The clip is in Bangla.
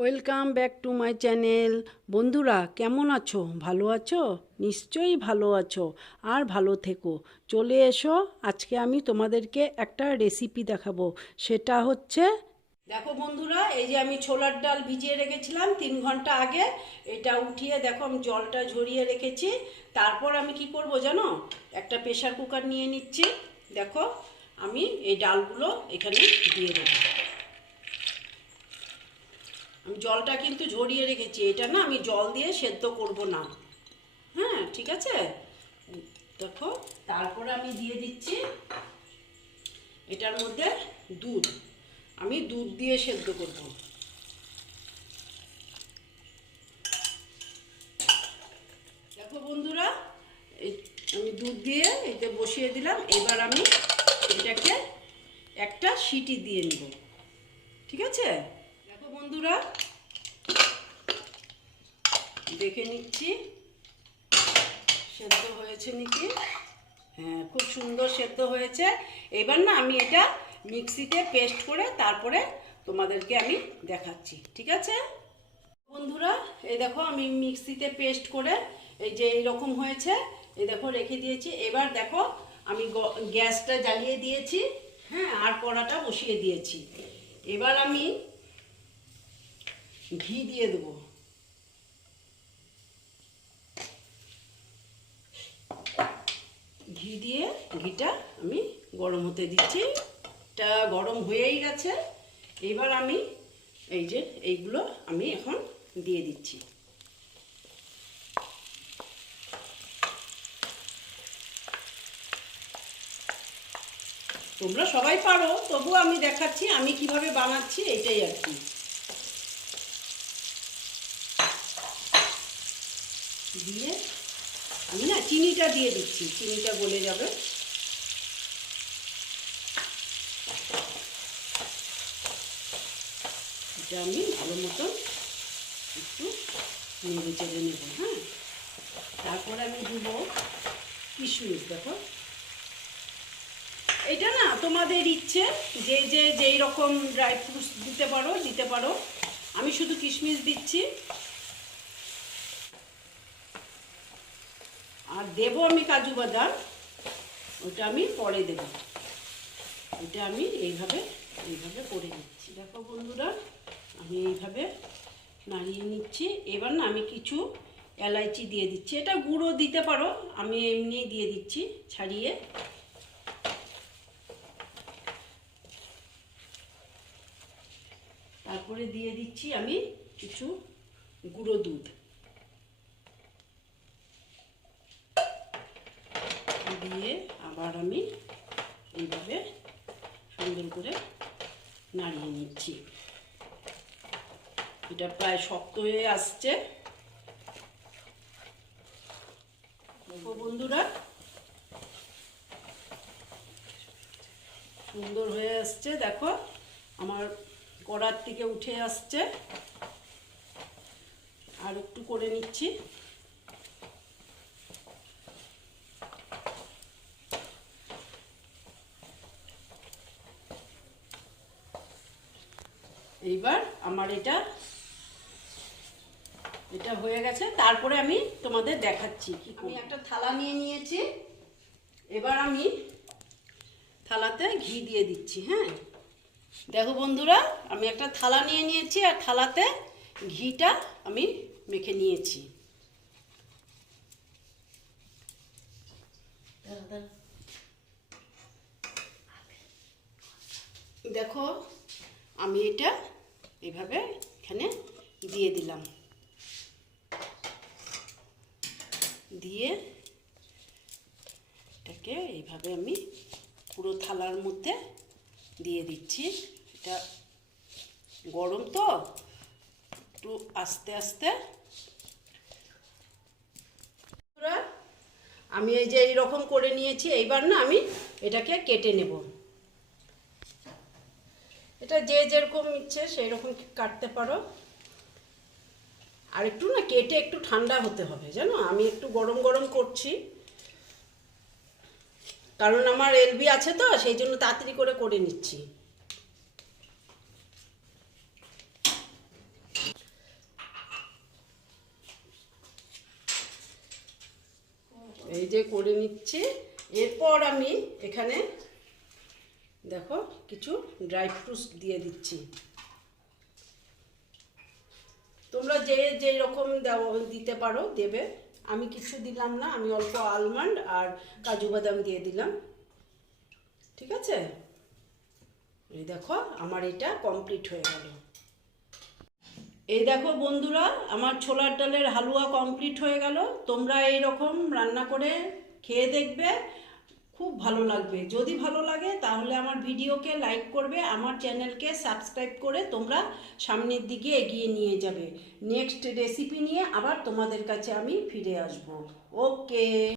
Welcome back to my channel বন্ধুরা, কেমন আছো? ভালো আছো? নিশ্চয়ই ভালো আছো। আর ভালো থেকো। চলে এসো, আজকে আমি তোমাদেরকে একটা রেসিপি দেখাবো। সেটা হচ্ছে, দেখো বন্ধুরা, এই যে আমি ছোলার ডাল ভিজিয়ে রেখেছিলাম তিন ঘণ্টা আগে। এটা উঠিয়ে দেখো, আমি জলটা ঝরিয়ে রেখেছি। তারপর আমি কি করব জানো? একটা প্রেশার কুকার নিয়ে নিচ্ছি। দেখো, আমি এই ডালগুলো এখানে দিয়ে দেবো। জলটা কিন্তু ঝরিয়ে রেখেছি, এটা না আমি জল দিয়ে সেদ্ধ করব না। হ্যাঁ ঠিক আছে? দেখো, তারপরে আমি দিয়ে দিচ্ছি এটার মধ্যে দুধ। আমি দুধ দিয়ে সেদ্ধ করব। দেখো বন্ধুরা আমি দুধ দিয়ে এতে বসিয়ে দিলাম, এবার আমি এটাকে একটা সিটি দিয়ে নেব। ঠিক আছে? বন্ধুরা, দেখে নিচ্ছি। সেদ্ধ হয়েছে নাকি? হ্যাঁ খুব সুন্দর সেদ্ধ হয়েছে। এবার না, আমি এটা মিক্সিতে পেস্ট করে তারপরে তোমাদেরকে আমি দেখাচ্ছি, ঠিক আছে? বন্ধুরা, এই দেখো, আমি মিক্সিতে পেস্ট করে এই যে এইরকম হয়েছে, এই দেখো, রেখে দিয়েছি। এবার দেখো, আমি গ্যাসটা জ্বালিয়ে দিয়েছি হ্যাঁ আর কড়াটা বসিয়ে দিয়েছি। এবার আমি ঘি দিয়ে দেবো। ঘি দিয়ে ঘিটা আমি গরম হতে দিচ্ছি। এটা গরম হয়েই গেছে। এবার আমি এই যে এইগুলো আমি এখন দিয়ে দিচ্ছি। তোমরা সবাই পারো তবু আমি দেখাচ্ছি আমি কীভাবে বানাচ্ছি এটাই আর কি। দিয়ে আমি না চিনিটা দিয়ে দিচ্ছি, চিনিটা গলে যাবে। এটা আমি ভালো মতন একটু নেড়ে চেড়ে নেব হ্যাঁ? তারপরে আমি দিব কিশমিশ দেখো। এটা না তোমাদের ইচ্ছে, যে যে যেই রকম ড্রাই ফ্রুটস দিতে পারো দিতে পারো। আমি শুধু কিশমিশ দিচ্ছি। দেবো আমি কাজু বাদাম, ওটা আমি পরে দেব। এটা আমি এইভাবে এইভাবে করে নিচ্ছি। দেখো বন্ধুরা, আমি এইভাবে নাড়িয়ে নিচ্ছি। এবার না আমি কিছু এলাইচি দিয়ে দিচ্ছি। এটা গুঁড়ো দিতে পারো, আমি এমনিই দিয়ে দিচ্ছি ছাড়িয়ে। তারপরে দিয়ে দিচ্ছি আমি কিছু গুঁড়ো দুধ। দিয়ে আবার আমি এইভাবে সুন্দর করে নাড়িয়ে নিচ্ছি। এটা প্রায় শক্ত হয়ে আসছে। দেখো বন্ধুরা, সুন্দর হয়ে আসছে। দেখো, আমার কড়ার থেকে উঠে আসছে। আর একটু করে নিচ্ছি। এইবার আমার এটা এটা হয়ে গেছে। তারপরে আমি তোমাদের দেখাচ্ছি কি আমি একটা থালা নিয়ে নিয়েছি। এবার আমি থালাতে ঘি দিয়ে দিচ্ছি হ্যাঁ? দেখো বন্ধুরা আমি একটা থালা নিয়ে নিয়েছি আর থালাতে ঘিটা আমি মেখে নিয়েছি। দেখো আমি এটা এভাবে এখানে দিয়ে দিলাম। দিয়ে এটাকে এইভাবে আমি পুরো থালার মধ্যে দিয়ে দিচ্ছি। এটা গরম তো, একটু আস্তে আস্তে। আমি এই যে এইরকম করে নিয়েছি, এইবার না আমি এটাকে কেটে নেব। এটা যে যেরকম ইচ্ছে সেই রকম কাটতে পারো। আর একটু না কেটে একটু ঠান্ডা হতে হবে, জানো? আমি একটু গরম গরম করছি। কারণ আমার এলবি আছে তো, সেই জন্য তাড়াতাড়ি করে করে নিচ্ছি। এই যে করে নিচ্ছি। এরপর আমি এখানে দেখো, কিছু ড্রাই ফ্রুটস দিয়ে দিচ্ছি। তোমরা যে যে রকম দিতে পারো, দেবে। আমি কিছু দিলাম না, আমি অল্প আলমন্ড আর কাজু বাদাম দিয়ে দিলাম। ঠিক আছে? এই দেখো, আমার এটা কমপ্লিট হয়ে গেল। এই দেখো বন্ধুরা, আমার ছোলার ডালের হালুয়া কমপ্লিট হয়ে গেল। তোমরা এই রকম রান্না করে খেয়ে দেখবে। খুব ভালো লাগবে। যদি ভালো লাগে, তাহলে আমার ভিডিওকে লাইক করবে, আমার চ্যানেলকে সাবস্ক্রাইব করে তোমরা সামনের দিকে এগিয়ে নিয়ে যাবে। নেক্সট রেসিপি নিয়ে আবার তোমাদের কাছে আমি ফিরে আসব। ওকে।